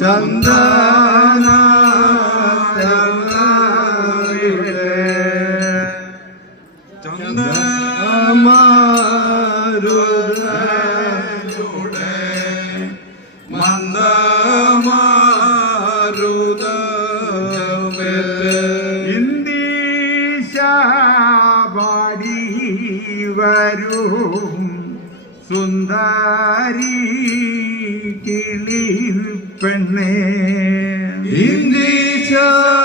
ചന്ദന സുന്ദരി കിളി പെണ്ണേ. പാടി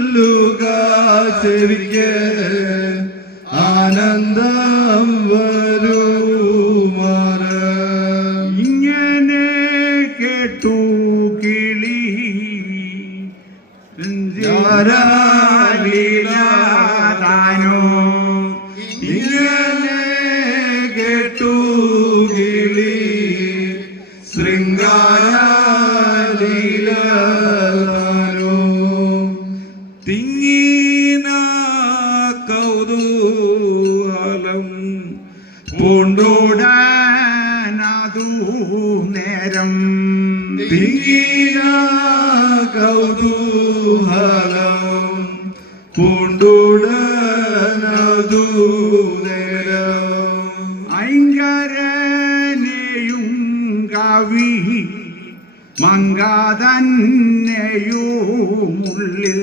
ചൊല്ലുക ചെവിക്ക് ആനന്ദം തിങ്ങീന കൗതൂഹലം പൂണ്ടോടനതു ഐങ്കരനെയും കവി മങ്കാതന്നെയും ഉള്ളിൽ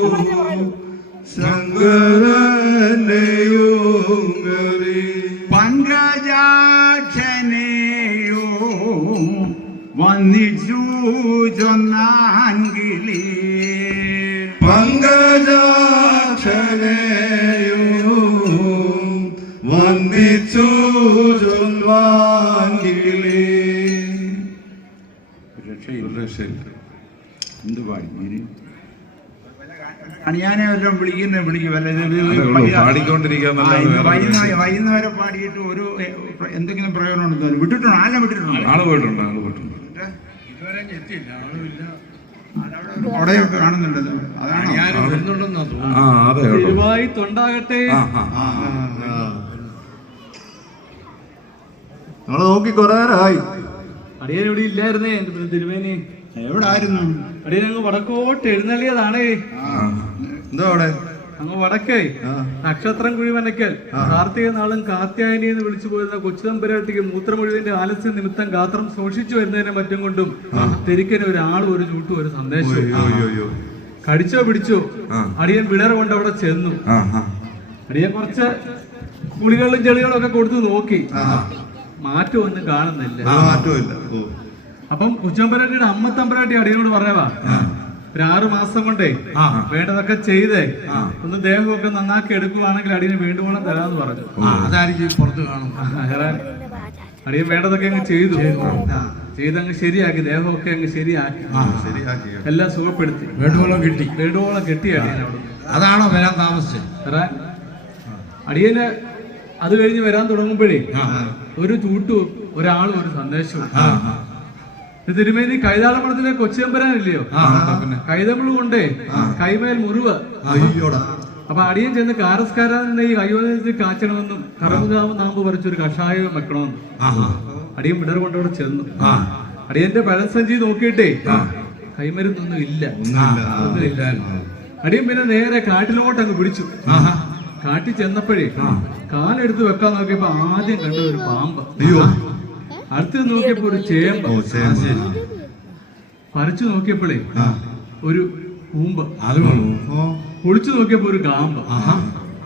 വന്നിച്ചു ചൊന്നാൻകിളി പങ്കജാക്ഷരയോ വന്നിച്ചു ചൊൽവാങ്കിലേ എന്ത് പാടി? അണിയാനെ വല്ലതും വിളിക്കുന്ന വിളിക്കും വൈകുന്നേരം വൈകുന്നേരം പാടിയിട്ട് ഒരു എന്തെങ്കിലും പ്രയോജനം ഉണ്ടോ വിട്ടിട്ടുണ്ടോ? ആളെ വിട്ടിട്ടുണ്ടോ? ആൾ പോയിട്ടുണ്ട് ആൾ പോയിട്ടുണ്ട്. അവിടെ കാണുന്നുണ്ടല്ലോ. അതാണ് ആ അതെ കേട്ടോ. തൊണ്ടാകട്ടെ ആ ആ ആ, നമ്മൾ നോക്കി കൊറേ നേരമായി. അടിയൻ ഇവിടെ ഇല്ലായിരുന്നേ? എന്റെ തിരുവേനി എവിടെ ആയിരുന്നു അടിയൻ അങ്ങ് വടക്കോട്ട് എഴുന്നള്ളിയതാണേ. എന്താ അവിടെ? അങ്ങ് വടക്കേ. നക്ഷത്രം കുഴിമനക്കൽ കാർത്തിക നാളും കാത്യായനി എന്ന് വിളിച്ചു പോയിരുന്ന കൊച്ചുതമ്പുരാട്ടിക്ക് മൂത്രമൊഴിവിന്റെ ആലസ്യ നിമിത്തം ഗാത്രം സൂക്ഷിച്ചു വരുന്നതിനെ മറ്റും കൊണ്ടും തിരിക്കന് ഒരാളും ഒരു ചൂട്ടും ഒരു സന്ദേശം കടിച്ചോ പിടിച്ചോ? അടിയൻ വിളർ കൊണ്ട് അവിടെ ചെന്നു. അടിയൻ കുറച്ച് കുളികളും ചെളികളും ഒക്കെ കൊടുത്തു നോക്കി. മാറ്റം മാറ്റമൊന്നും കാണുന്നില്ല. അപ്പം കുച്ചമ്പരാട്ടിയുടെ അമ്മ തമ്പുരാട്ടി അടിയനോട് പറഞ്ഞവാ ഒരു ആറു മാസം കൊണ്ടേ വേണ്ടതൊക്കെ ചെയ്തേ. ഒന്ന് ദേഹമൊക്കെ നന്നാക്കി എടുക്കുവാണെങ്കിൽ അടിയന് വേണം തരാന്ന് പറഞ്ഞു. അതായിരിക്കും പുറത്ത് കാണും. അടിയൻ വേണ്ടതൊക്കെ അങ്ങ് ചെയ്തു. ചെയ്തങ്ങ് ശരിയാക്കി ദേഹമൊക്കെ അങ്ങ് ശരിയാക്കി. ശരിയാക്കി. എല്ലാം സുഖപ്പെടുത്തി. വേണ്ടുവോളം കിട്ടി. വേണ്ടുവോളം കെട്ടി അടിയൻ അവിടെ അതാണോ വരാൻ താമസിച്ചത്. അടിയന് അത് കഴിഞ്ഞ് വരാൻ തുടങ്ങുമ്പോഴേ ഒരു ചൂട്ടു ഒരാളും ഒരു സന്ദേശവും തിരുമേനി കൈതാളമണത്തിലെ കൊച്ചിയമ്പരാനില്ലയോ? പിന്നെ കൈതമിഴ് കൊണ്ടേ കൈമേൽ മുറിവ്. അപ്പൊ അടിയൻ ചെന്ന് കാരസ്കാരാന്റെ ഈ കൈവനത്തിൽ കാച്ചണമെന്നും കറമുകാവ് നാമ്പ് പറിച്ചൊരു കഷായം വെക്കണമെന്നും. അടിയൻ വിടർ കൊണ്ടവിടെ ചെന്നു. അടിയന്റെ പഴസഞ്ചി നോക്കിയിട്ടേ കൈമരുന്നൊന്നും ഇല്ല ഒന്നുമില്ല. അടിയൻ പിന്നെ നേരെ കാട്ടിലോട്ട് അങ്ങ് പിടിച്ചു കാട്ടിൽ ചെന്നപ്പോഴേ കാലെടുത്ത് വെക്കാൻ നോക്കിയപ്പോ ആദ്യം കണ്ടത് ഒരു പാമ്പ്. അയ്യോ. അടുത്ത് നോക്കിയപ്പോ ഒരു ചേമ്പ്. പറിച്ചു നോക്കിയപ്പോഴേ ഒരു കൂമ്പ്. പൊളിച്ചു ഓ. കുളിച്ചു നോക്കിയപ്പോ ഒരു കാമ്പ്.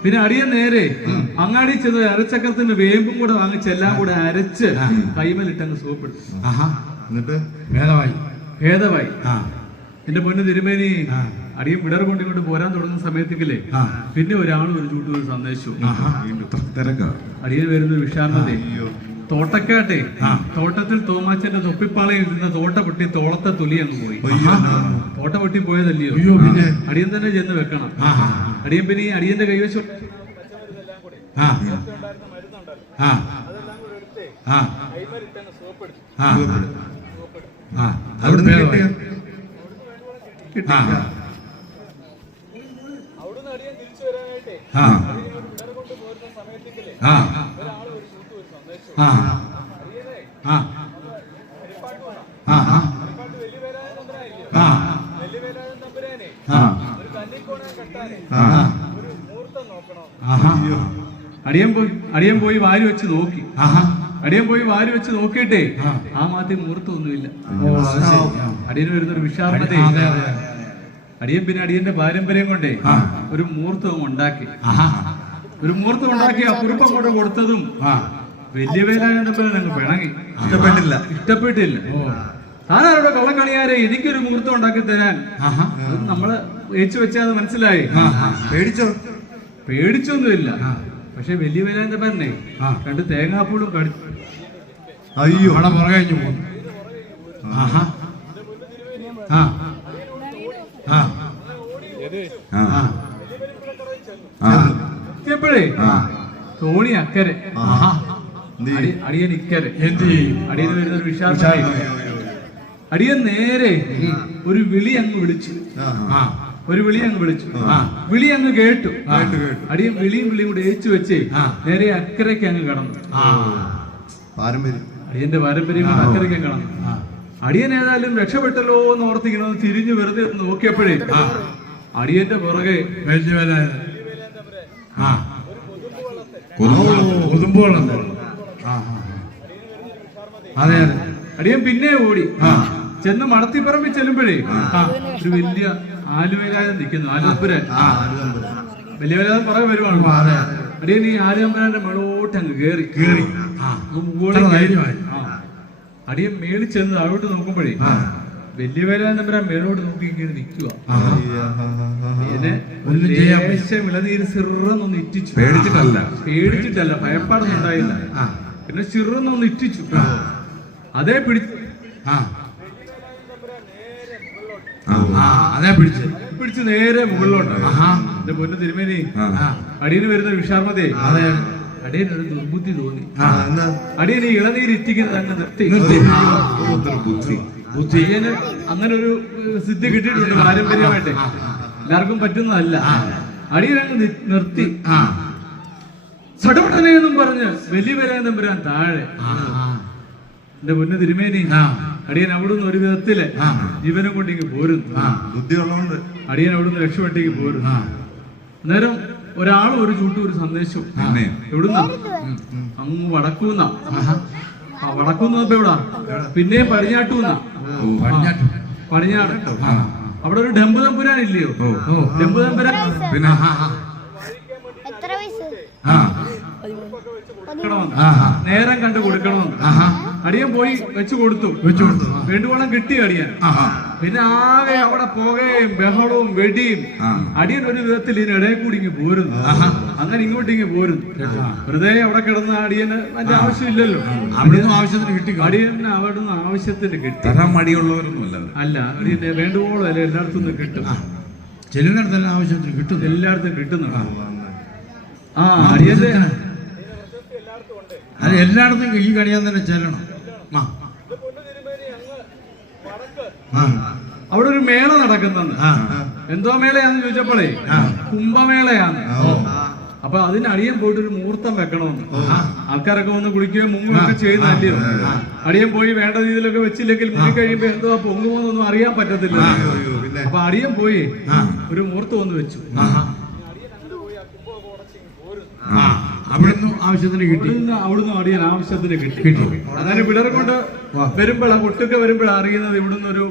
പിന്നെ അടിയൻ നേരെ അങ്ങാടി ചെന്ന് അരച്ചക്കരത്തിന്റെ വേമ്പും കൂടെ വാങ്ങിച്ച് എല്ലാം കൂടെ അരച്ച് കൈമലിട്ടങ്ങ് അങ്ങ് ആഹാ. എന്നിട്ട് ഭേദമായി. എന്റെ പൊന്ന് തിരുമേനി അടിയും വിടർ കൊണ്ട് ഇങ്ങോട്ട് പോരാൻ തുടങ്ങുന്ന സമയത്തേക്കില്ലേ പിന്നെ ഒരാളും ഒരു ചൂട്ടും ഒരു സന്ദേശവും. അടിയൻ വരുന്ന വിഷാർണതേ അയ്യോ. തോട്ടക്കാട്ടെ തോട്ടത്തിൽ തോമാച്ചന്റെ തൊപ്പിപ്പാളയിൽ ഇരുന്ന തോട്ട പൊട്ടി തോളത്തെ തൊലി അങ്ങ് പോയി. തോട്ട പൊട്ടി പോയതല്ലയോ? അടിയൻ തന്നെ ചെന്ന് വെക്കണം. അടിയൻ പിന്നെ ഈ അടിയന്റെ കൈവശം അവിടുന്ന് അടിയൻ തിരിച്ചു വരാനായിട്ടേ. ആ. ആ. ആ. ആ ആ. അടിയൻ പോയി പോയി വാരി വെച്ച് നോക്കി. അടിയൻ പോയി വാരി വെച്ച് നോക്കിയിട്ടേ ആ. മാത്തിൽ മുഹൂർത്തമൊന്നുമില്ല അടിയന് വരുന്നൊരു വിഷാദത അടിയൻ പിന്നെ അടിയന്റെ പാരമ്പര്യം കൊണ്ടേ ഒരു മുഹൂർത്തം ഉണ്ടാക്കി. ഒരു മുഹൂർത്തം ഉണ്ടാക്കി ആ കുറിപ്പം കൊണ്ട് കൊടുത്തതും വലിയ അങ്ങ് പിണങ്ങി. ഇഷ്ടപ്പെട്ടില്ല. ഇഷ്ടപ്പെട്ടില്ല. താനാരോടെ കള്ളം കള്ളക്കളിയാരെ എനിക്കൊരു മുഹൂർത്തം ഉണ്ടാക്കി തരാൻ? നമ്മൾ ഏച്ചു വെച്ചാൽ മനസ്സിലായി. പേടിച്ചോ? പേടിച്ചൊന്നുമില്ല. പക്ഷെ വലിയ വേലാനപ്പനെ പറഞ്ഞേ രണ്ട് തേങ്ങാപ്പൂടും കടി അയ്യോ. അവിടെ പുറകെ കഴിഞ്ഞു പോകും. ആഹാ. ആ. ആ. ആ. ആ. തോണി അക്കരെ. ആഹാ. അടിയൻ ഇക്കരെ. എന്ത് ചെയ്യും? അടിയന് വരുന്ന ഒരു വിശ്വാസം അടിയൻ നേരെ ഒരു വിളി അങ്ങ് വിളിച്ചു. ഒരു വിളി അങ്ങ് വിളിച്ചു. ആ. വിളി അങ്ങ് കേട്ടു. അടിയൻ വിളിയും വിളിയും കൂടെ ഏച്ചു വെച്ച് നേരെ അക്കരയ്ക്ക് അങ്ങ് കടന്നു. ആ. പാരമ്പര്യം. അടിയന്റെ പാരമ്പര്യം അക്കരയ്ക്ക് കടന്നു. ആ. അടിയൻ ഏതായാലും രക്ഷപ്പെട്ടല്ലോ എന്ന് ഓർത്തിങ്ങനെ ഒന്ന് തിരിഞ്ഞു വെറുതെ ഒന്ന് നോക്കിയപ്പോഴേ അടിയന്റെ പുറകെ. വലിയ വില അതെ അതെ. അടിയൻ പിന്നെ ഓടി. ആ. ചെന്ന് മടത്തിപ്പറമ്പിൽ ചെല്ലുമ്പോഴേ ഒരു വലിയ ആലുവേലായ നിൽക്കുന്നു ആലുവപ്പുരൻ. വലിയ വലിയ പുറകെ വരുവാണ്. അടിയൻ ഈ ആലുവമ്പനാന്റെ മണോട്ട് അങ്ങ് കേറി. കേറി. അടിയൻ മേളിൽ ചെന്ന് താഴോട്ട് നോക്കുമ്പോഴേ. വലിയ തമ്പരാൻ മേലോട്ട് നോക്കി ഇങ്ങനെ നിൽക്കുക ഇളനീര് സിറന്നൊന്ന് ഇറ്റിച്ചു. പേടിച്ചിട്ടല്ല. പേടിച്ചിട്ടല്ല ഭയപ്പാടൊന്നും ഉണ്ടായില്ല. ആ ചിറന്ന് ഒന്ന് ഇറ്റിച്ചു. അതേ പിടിച്ച്. ആ. അതെ പിടിച്ച്. പിടിച്ച് നേരെ മുകളിലോട്ട്. എന്റെ പൊന്നു തിരുമേനി. ആ. അടിയന് വരുന്ന വിഷാർമതേ. അതെ. അടിയന് ഒരു ദുർബുദ്ധി തോന്നി. അടിയൻ ഇളനീര് ഇറ്റിക്കുന്നത് അങ്ങ് നിർത്തി. ബുദ്ധി. അങ്ങനെ ഒരു സിദ്ധി കിട്ടിയിട്ടുണ്ട് പാരമ്പര്യമായിട്ട്. എല്ലാവർക്കും പറ്റുന്നതല്ല. അടിയൻ അങ്ങ് ആ നിർത്തി. ആ എന്നും പറഞ്ഞ് വലിയ വരാൻ തമ്പുരാൻ താഴെ എന്റെ മുന്നേ തിരുമേനി ആ. അടിയൻ അവിടുന്ന് ഒരു വിധത്തിൽ ജീവനും കൊണ്ടിങ്ങ് പോരുന്നു. അടിയൻ അവിടുന്ന് രക്ഷപ്പെട്ടേക്ക് പോരുന്നു. ആ. അന്നേരം ഒരാൾ ഒരു ചൂട്ട് ഒരു സന്ദേശവും. എവിടുന്ന? അങ്ങ് വടക്കൂന്ന. ആ വടക്കൂന്ന് എവിടാ? പിന്നെ പടിഞ്ഞാട്ടൂന്ന. പടിഞ്ഞാട്ട് പടിഞ്ഞാട് ആ. അവിടെ ഒരു ഡെമ്പു തമ്പുരാൻ ഇല്ലയോ ഡെമ്പു തമ്പുരാ തമ്പുരാൻ പിന്നെ? ആ. നേരം കണ്ടു കൊടുക്കണമെന്ന് ആഹാ. അടിയൻ പോയി വെച്ചു കൊടുത്തു. വെച്ചു കൊടുത്തു. വേണ്ടുവോളം കിട്ടി അടിയൻ. ആഹാ. പിന്നെ ആകെ അവിടെ പുകയും ബഹളവും വെടിയും. അടിയൻ ഒരു വിധത്തിൽ ഇതിന് ഇടയിൽ കൂടി ഇങ്ങ് പോരുന്നു. അങ്ങനെ ഇങ്ങോട്ട് ഇങ്ങ് പോരുന്നു. വെറുതെ അവിടെ കിടന്ന അടിയന് അതിന്റെ ആവശ്യമില്ലല്ലോ. അവിടുന്ന് ആവശ്യത്തിന് കിട്ടി അടിയന് അവിടുന്ന് ആവശ്യത്തിന് കിട്ടി. തരാൻ മടിയുള്ളവരൊന്നുമല്ല അല്ല അടിയന്റെ വേണ്ടുവോളം അല്ല എല്ലായിടത്തും നിന്ന് കിട്ടും. ചെല്ലുന്നിടത്തെല്ലാം ആവശ്യത്തിന് കിട്ടും എല്ലായിടത്തും കിട്ടുന്നുണ്ടോ ആ. അടിയന്റെ അത് എല്ലായിടത്തും ഈ കണിയാൻ തന്നെ ചെല്ലണം. ആ. അവിടെ ഒരു മേള നടക്കുന്നുണ്ട്. എന്തോ മേളയാന്ന് ചോദിച്ചപ്പോഴേ. കുംഭമേളയാണ്. അപ്പൊ അതിനടിയൻ പോയിട്ട് ഒരു മുഹൂർത്തം വെക്കണമെന്ന്. ആൾക്കാരൊക്കെ വന്ന് കുളിക്കുകയും മുങ്ങുകയൊക്കെ ചെയ്യുന്നല്ലയോ അടിയൻ പോയി വേണ്ട രീതിയിലൊക്കെ വെച്ചില്ലെങ്കിൽ മുങ്ങി കഴിയുമ്പോ എന്തോ പൊങ്ങുമോന്നൊന്നും അറിയാൻ പറ്റത്തില്ല. അപ്പൊ അടിയൻ പോയി ഒരു മുഹൂർത്തം ഒന്ന് വെച്ചു. ആ. അവിടുന്ന് ആവശ്യത്തിന് കിട്ടി. അവിടുന്ന് അവിടുന്ന് അടിയൻ ആവശ്യത്തിന് കിട്ടി. അതായത് വിടർ കൊണ്ട് വരുമ്പോഴാ കുട്ടൊക്കെ വരുമ്പോഴാണ് അറിയുന്നത് ഇവിടുന്ന് ഒരു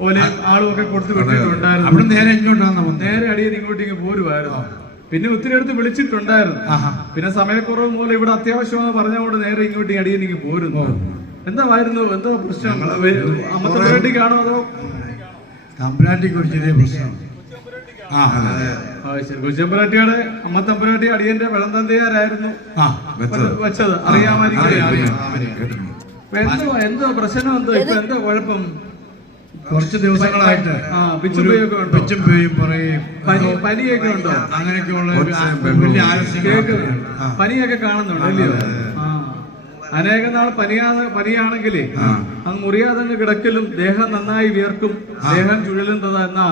ഓലെ ഓലയും ആളും ഒക്കെ കൊടുത്ത് വിട്ടിട്ടുണ്ടായിരുന്നു. അവിടെ നേരെ ഇങ്ങോട്ടാണ് നേരെ അടിയൻ ഇങ്ങോട്ടേക്ക് പോരുമായിരുന്നു. പിന്നെ ഒത്തിരി അടുത്ത് വിളിച്ചിട്ടുണ്ടായിരുന്നു. പിന്നെ സമയക്കുറവ് മൂലം ഇവിടെ അത്യാവശ്യമാണെന്ന് പറഞ്ഞുകൊണ്ട് നേരെ ഇങ്ങോട്ട് അടിയനിക്ക് പോരുന്നു. എന്തായിരുന്നു എന്തോ പ്രശ്നം? അമ്മത്തെ പരിപാടിക്കാണോ അതോ? തമ്പുരാട്ടിക്ക് ഒരു ചെറിയ പ്രശ്നം. ആ ആ, ശരി. കൊച്ചമ്പരാട്ടിയുടെ അമ്മ തമ്പുരാട്ടി അടിയന്റെ വെള്ളം തന്തയാരായിരുന്നു വെച്ചത്. അറിയാമായിരിക്കും അറിയാം. എന്തോ എന്തോ പ്രശ്നം എന്തോ? ഇപ്പൊ എന്തോ കുഴപ്പം? കുറച്ച് ദിവസങ്ങളായിട്ട് പിച്ചും പേയും പറയും. പനിയൊക്കെ ഉണ്ടോ? അങ്ങനെയൊക്കെയുള്ള ഒരു വലിയ ആലസ്യം പനിയൊക്കെ കാണുന്നുണ്ട് അല്ലയോ? ആ. അനേകം നാൾ പനിയാ പനിയാണെങ്കിലേ അങ്ങ് മുറിയാതെ കിടക്കലും ദേഹം നന്നായി വിയർക്കും ദേഹം ചുഴലും തഥാ എന്നാ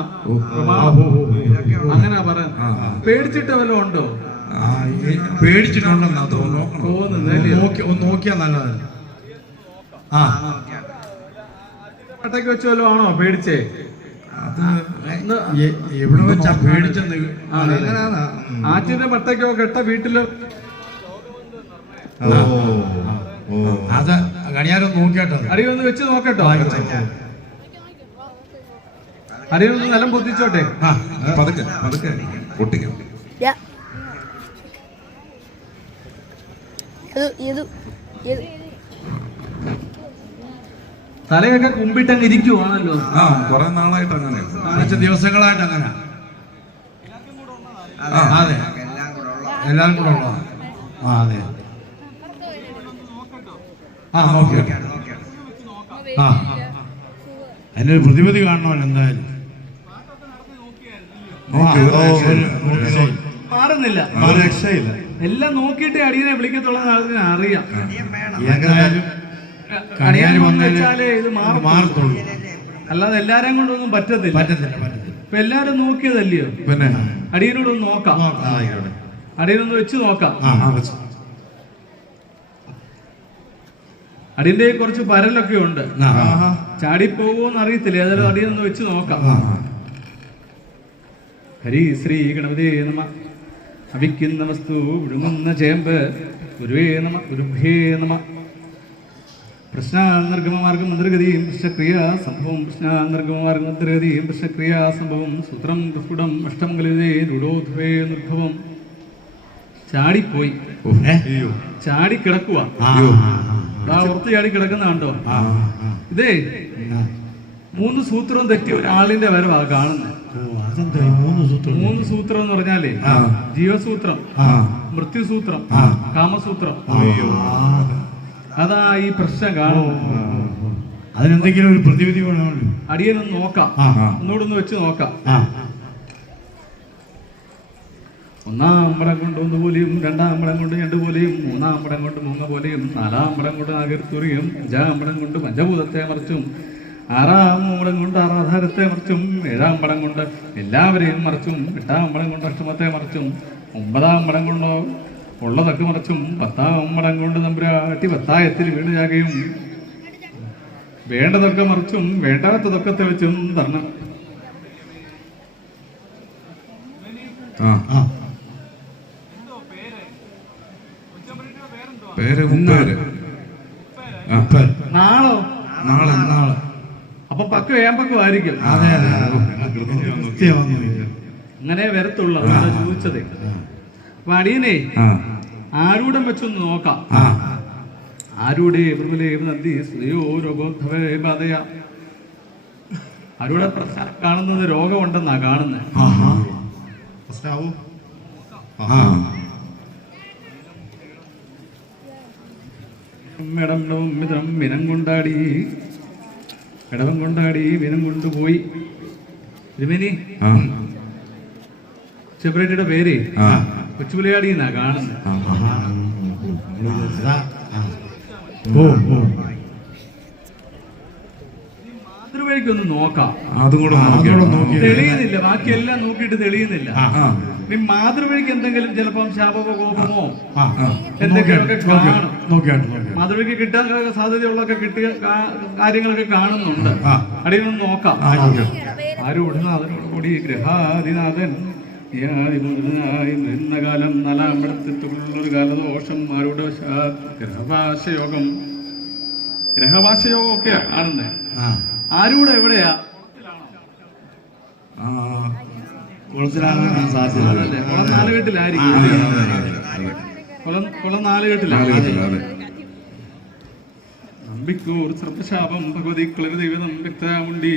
അങ്ങനെ പേടിച്ചിട്ട് വല്ലതും ഉണ്ടോ? പേടിച്ചിട്ടുണ്ടെന്നാ തോന്നുന്നു. നോക്കിയാ നല്ലത് ആ. വെച്ച് വല്ലതും ആണോ പേടിച്ചേ? എവിടെ വെച്ചാ പേടിച്ചെന്ന്. ആറ്റിന്റെ പട്ടയ്ക്കോ കെട്ട വീട്ടിലോ? ഓ അത് കണിയാരൊന്ന് നോക്കിയാട്ടോ അടിയൊന്ന് വെച്ച് നോക്കട്ടോ. അടിയൊന്ന് നിലം പൊത്തിച്ചോട്ടെ. ആ പതുക്കെ പതുക്കെ. പൊട്ടിക്കും. തലയൊക്കെ കുമ്പിട്ട് കുമ്പിട്ടങ്ങ് ഇരിക്കുവാണല്ലോ. ആ കുറെ നാളായിട്ട് അങ്ങനെ കുറച്ച് ദിവസങ്ങളായിട്ട് അങ്ങനെ അതെ എല്ലാം കൂടെ ഉള്ള ആ അതെ. ആ ഓക്കെ നോക്കി. ആ. അതിനൊരു പ്രതിവിധി കാണണമല്ലോ എന്തായാലും. മാറുന്നില്ല. രക്ഷയില്ല. എല്ലാം നോക്കിയിട്ട് അടിയനെ വിളിക്കത്തുള്ള ആളിനെ അറിയാം. മാറത്തുള്ളൂ. അല്ലാതെ എല്ലാരെയും കൊണ്ടൊന്നും പറ്റത്തില്ല. പറ്റത്തില്ല ഇപ്പൊ എല്ലാരും നോക്കിയതല്ലയോ? പിന്നെ? അടിയനോടൊന്ന് നോക്കാം. ആ ആയിക്കോട്ടെ. അടിയനൊന്ന് വെച്ച് നോക്കാം. അടിന്റെ അടിയന്റെ കുറച്ച് പരലൊക്കെ ഉണ്ട്. ചാടി ചാടിപ്പോകുമോന്ന് അറിയത്തില്ല ഏതായാലും അടിയൊന്ന് വെച്ച് നോക്കാം. ഹരി ശ്രീ ഗണപതേ നമ. അവിക്കുന്ന വസ്തു വിഴുങ്ങുന്ന ചേമ്പ്. ഗുരുവേ നമ ഗുരുഭേ നമ. പ്രശ്നാന്തർഗമമാർഗം മന്ത്രഗതിയും പ്രശ്നക്രിയാ സംഭവം. പ്രശ്നാന്തർഗമമാർഗം മന്ത്രഗതിയും പ്രശ്നക്രിയാ സംഭവം. സൂത്രം പ്രസ്ഫുടം അഷ്ടം കലിതേ ദുഡോധ്വേ നിർഭവം. ചാടിപ്പോയി. അയ്യോ. ചാടി കിടക്കുന്ന കണ്ടോ. ഇതേ. മൂന്ന് സൂത്രം തെറ്റി ഒരാളിന്റെ വരവാ കാണുന്നത് മൂന്ന് സൂത്രം എന്ന് പറഞ്ഞാലേ. ജീവസൂത്രം ആ. മൃത്യുസൂത്രം ആ. കാമസൂത്രം. അതാ ഈ പ്രശ്നം കാണുന്നത്. അതിനെന്തെങ്കിലും ഒരു പ്രതിവിധി വേണമല്ലോ. അടിയനൊന്ന് നോക്കാം. ഒന്നുകൂടെ ഒന്ന് വെച്ച് നോക്കാം. ഒന്നാം പടം കൊണ്ട് ഒന്ന് പോലെയും രണ്ടാം പടം കൊണ്ട് രണ്ട് പോലെയും മൂന്നാം പടം കൊണ്ട് മൂന്ന് പോലെയും നാലാം പടം കൊണ്ട് നാഗർത്തുറിയും അഞ്ചാം പടം കൊണ്ട് പഞ്ചഭൂതത്തെ മറിച്ചും ആറാം മൂലം കൊണ്ട് ആറാധാരത്തെ മറിച്ചും ഏഴാം പടം കൊണ്ട് എല്ലാവരെയും മറിച്ചും എട്ടാം പടം കൊണ്ട് അഷ്ടമത്തെ മറിച്ചും ഒമ്പതാം പടം കൊണ്ട് ഉള്ളതൊക്കെ മറിച്ചും പത്താം പടം കൊണ്ട് നമ്പുരാട്ടി പത്തായത്തിൽ വീണ് ചാകയും വേണ്ടതൊക്കെ മറിച്ചും വേണ്ടാത്തതൊക്കെ തെളിച്ചും തരണം. പേര് നാളോ. നാളെ നാളെ. അപ്പൊ പക്കം ആയിരിക്കും. അതെ അങ്ങനെ വരത്തുള്ളൂ അതാണ് ചോദിച്ചത്. അപ്പൊ അടിയനെ ആ. ആരൂഢം വെച്ചൊന്ന് നോക്കാം. ആരൂടെ ആരൂടെ നന്ദി രോഗോദ്ധവേ ബാധയ. പ്രശ്നം കാണുന്നത് രോഗമുണ്ടെന്നാ കാണുന്നത് പ്രശ്നാവൂ. ആ. ഇടം മിതം മിനം കൊണ്ടാടി. ഇടവം കൊണ്ടാടി വിനം കൊണ്ടുപോയി. തിരുമേനി ആ. പേര്. കൊച്ചുപുലിയാടി എന്നാ കാണുന്നത്. മാതൃവഴിക്കൊന്ന് നോക്കാം. അതും കൂടെ തെളിയുന്നില്ല. ബാക്കിയെല്ലാം നോക്കിയിട്ട് തെളിയുന്നില്ല. നീ മാതൃവഴിക്ക് എന്തെങ്കിലും ചിലപ്പം ശാപമോ കോപമോ എന്തൊക്കെയൊക്കെ കാണും. മാതൃവഴിക്ക് കിട്ടാൻ സാധ്യതയുള്ളൊക്കെ കിട്ടിയ കാര്യങ്ങളൊക്കെ കാണുന്നുണ്ട്. അടിയൊന്ന് നോക്കാം. ആ നോക്കിയാട്ട് ആരോടുനാഥനോട് കൂടി ഗ്രഹാദിനാഥൻ കാലം നലാമ്പടത്തിട്ടുള്ളൊരു കാലദോഷം. ആരോട് ഗ്രഹഭാഷയോഗം ഗ്രഹഭാഷയോഗം ഒക്കെ ആണെന്നേ ആരൂടെ എവിടെയാ? കുളത്തിലാകാൻ സാധ്യത. കുളം നാലുകെട്ടിലായിരിക്കും. കുളം കുളം നാലുകെട്ടിലാണ്. നമ്പിക്കൂർ സർപ്പശാപം ഭഗവതി ക്ലവ ദൈവതം വ്യക്തമുണ്ടി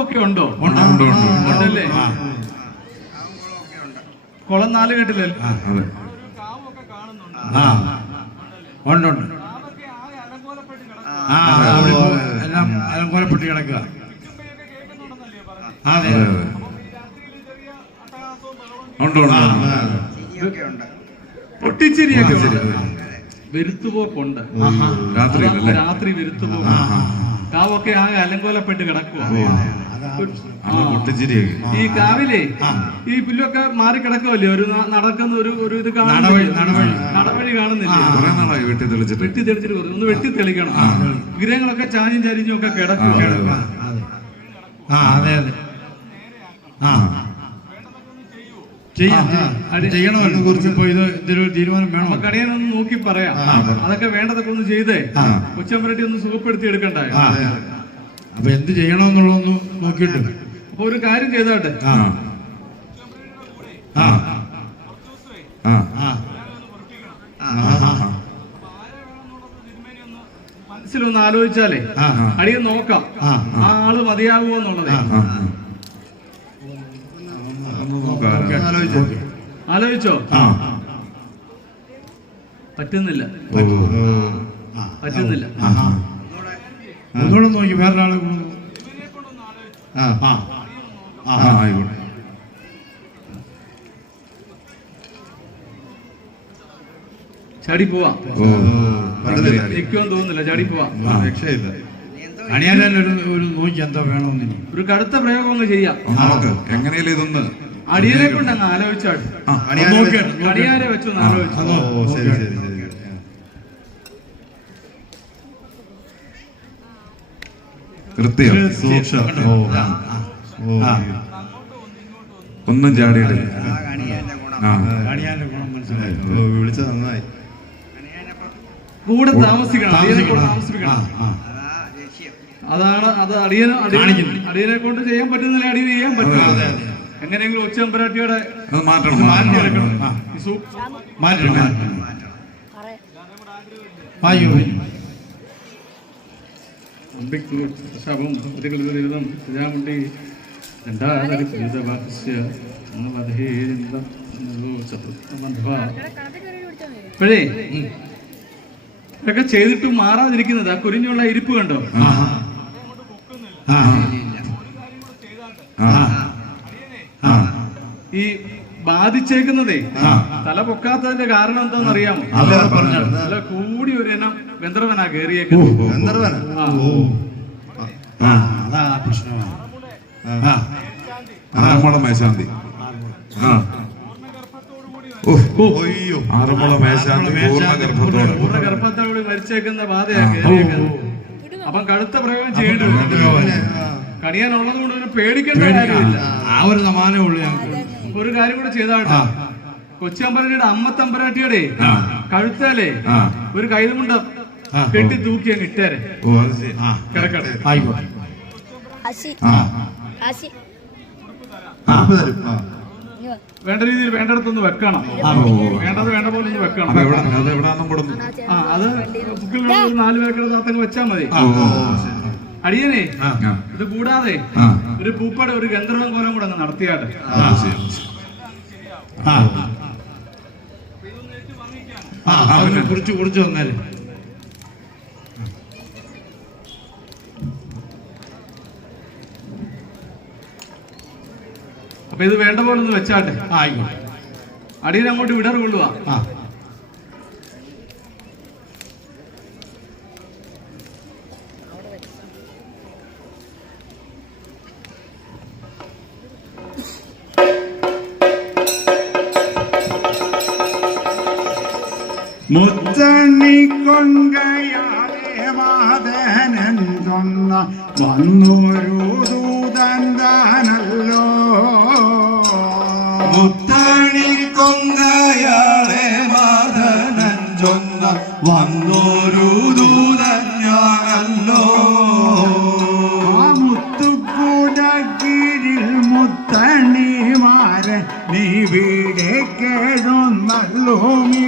ഒക്കെ ഉണ്ടോ? ഉണ്ട്, ഉണ്ട്, ഉണ്ട്. ഉണ്ടല്ലേ? കുളം നാലുകെട്ടിലല്ലേ ആ. ഉണ്ട് ഉണ്ട്. ആ എല്ലാം അലങ്കോലപ്പെട്ട് കിടക്കുക. അതെ ഉണ്ട് പൊട്ടിച്ചിരിയൊക്കെ വരുത്തുപോക്കുണ്ട് ഉണ്ട്. അതെ. വെരുത്തുപോക്കുണ്ട് ആഹാ. രാത്രിയിലല്ലേ? രാത്രി വെരുത്തുപോക്ക് കാവൊക്കെ ആകെ അലങ്കോലപ്പെട്ട് കിടക്കുക ഈ കാവിലെ ഈ പുല്ലൊക്കെ മാറി കിടക്കുമല്ലേ ഒരു നടക്കുന്ന ഒരു ഒരു ഇത് കാണുന്നില്ലേ? നടവഴി, കാണുന്നില്ല? വെട്ടി തെളിച്ചിട്ട്. ഒന്ന് വെട്ടി തെളിക്കണം. വിഗ്രഹങ്ങളൊക്കെ ചാഞ്ഞും ചരിഞ്ഞും ഒക്കെ കിടക്കുക ആ, അതെ അതെ. ആ. ചെയ്യണമല്ലോ. കുറിച്ച് ഇത് ഇതിലൊരു തീരുമാനം വേണോ? നമുക്ക് അടിയാനൊന്ന് നോക്കി പറയാം. അതൊക്കെ വേണ്ടതൊക്കെ ഒന്ന് ചെയ്തേ. കൊച്ചമ്പരട്ടി ഒന്ന് സുഖപ്പെടുത്തി എടുക്കണ്ടേ? അപ്പൊ എന്ത് ചെയ്യണമെന്നുള്ളതൊന്ന് നോക്കിയിട്ട്. അപ്പൊ ഒരു കാര്യം ചെയ്തോട്ടെ? മനസ്സിലൊന്ന് ആലോചിച്ചാലേ അടിയെ നോക്കാം. ആ ആൾ മതിയാകുമോ എന്നുള്ളതേ. ആലോചിച്ചോ. പറ്റുന്നില്ല. പറ്റുന്നില്ല. എന്തോടും ഒന്നുകൂടെ നോക്കി വേറൊരാളെ ആയിക്കോട്ടെ. ചാടി പോവാം. നിൽക്കുമെന്ന് തോന്നുന്നില്ല. ചാടി പോവാം. രക്ഷയില്ല. അണിയാൻ ഒരു നോക്കി എന്താ വേണമെന്ന് ഒരു കടുത്ത പ്രയോഗം ചെയ്യാം. എങ്ങനെയല്ലേ ഇതൊന്ന് അടിയനെ കൊണ്ട് അങ്ങ് ആലോചിച്ചാട് അടിയാരെ വെച്ചൊന്ന് ആലോചിച്ചു. ഓ ശരി ശരി ശരി കൃത്യം. സൂക്ഷ ഓ ഓ ഒന്നും ചാടിയിട്ടില്ല. ഓ വിളിച്ചത് നന്നായി. കൂടെ താമസിക്കണം. അതാണ് അത് അടിയനെ അടിയനെ കൊണ്ട് ചെയ്യാൻ പറ്റുന്നില്ല അടിയന് ചെയ്യാൻ പറ്റും എങ്ങനെയെങ്കിലും ഒച്ചമ്പരാട്ടിയുടെ മാറ്റണം അയ്യോ ശവം പ്രതികളിതം. ഇപ്പോഴേ ഇതൊക്കെ ചെയ്തിട്ടും മാറാതിരിക്കുന്നത് ആ കുരിഞ്ഞുള്ള ഇരിപ്പ് കണ്ടോ? ആ. ഈ ബാധിച്ചേക്കുന്നതേ. തല പൊക്കാത്തതിന്റെ കാരണം എന്താണെന്ന് അറിയാമോ തല കൂടി ഒരു ഇനം ഗന്ധർവനാ കേറിയേക്കുന്നത്. അതാ പ്രശ്നമാണ്. ആ. ആറന്മുള മേശാന്തി. ആ. ഓ. ഓ. അയ്യോ. ആറന്മുള മേശാന്തി പൂർണ ഗർഭത്തോട് മരിച്ചേക്കുന്ന ബാധയാ കേറിയേക്കുന്നത് അപ്പം കടുത്ത പ്രയോഗം ചെയ്യേണ്ടി വരും. കണിയാനുള്ളത് കൊണ്ട് പേടിക്കേണ്ട കാര്യമില്ല. ആ. ഒരു സമാനമുള്ളൂ ഞങ്ങൾക്ക് ഒരു കാര്യം കൂടെ ചെയ്താണ് കൊച്ചമ്പരട്ടിയുടെ അമ്മ തമ്പരാട്ടിയുടെ ആ. കഴുത്താലേ ഒരു കൈതുമുണ്ട. കെട്ടി തൂക്കി അങ്ങ് ഇട്ടേരെ. കിടക്കട്ടെ. ആയിക്കോട്ടെ. വേണ്ട രീതിയിൽ വേണ്ടടത്തൊന്ന് വെക്കണം. വേണ്ടത് വേണ്ട പോലെ വെക്കണം. അത് ബുക്കിൽ നാല് പേർക്കുള്ള താത്തങ്ങ് വെച്ചാൽ മതി. അടിയനെ ഇത് കൂടാതെ ഒരു പൂപ്പട ഒരു ഗന്ധർവം കോലം കൂടെ അങ്ങ് കുറിച്ച് കുറിച്ച് വന്നാൽ. അപ്പൊ ഇത് വേണ്ട പോലെ ഒന്ന് വെച്ചാട്ടെ. ആയിക്കോട്ടെ. അടിയനങ്ങോട്ട് വിടർ ആ. മുത്തണ്ണി കൊങ്കയാലേ മാതനൻ കൊന്ന വന്നൊരു ദൂതന്താനല്ലോ മുത്തണി കൊങ്കയാളെ മാതനൻ ചൊന്ന വന്നൊരു ദൂതൻ ഞാനല്ലോ. മുത്തുകൂടക്കിരിൽ മുത്തണിമാരൻ നീ വീടേക്കേഴും നല്ലോ നീ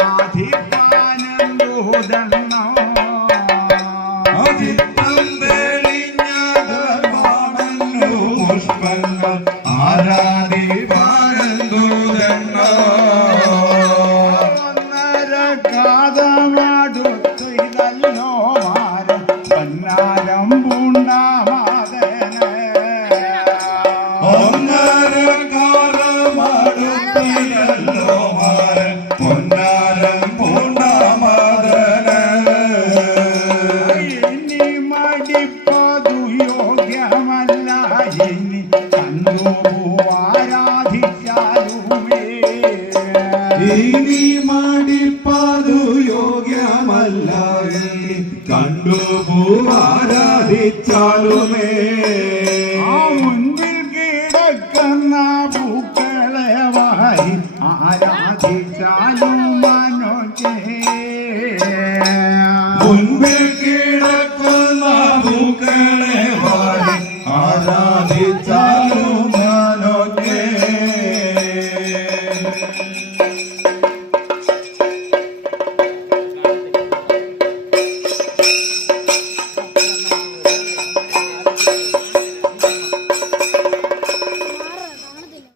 राधिकानंदोदन्ना വീണി മാടിപ്പാതു യോഗ്യമല്ലാതെ കണ്ടു പൂവാരാധിച്ചാലുമേ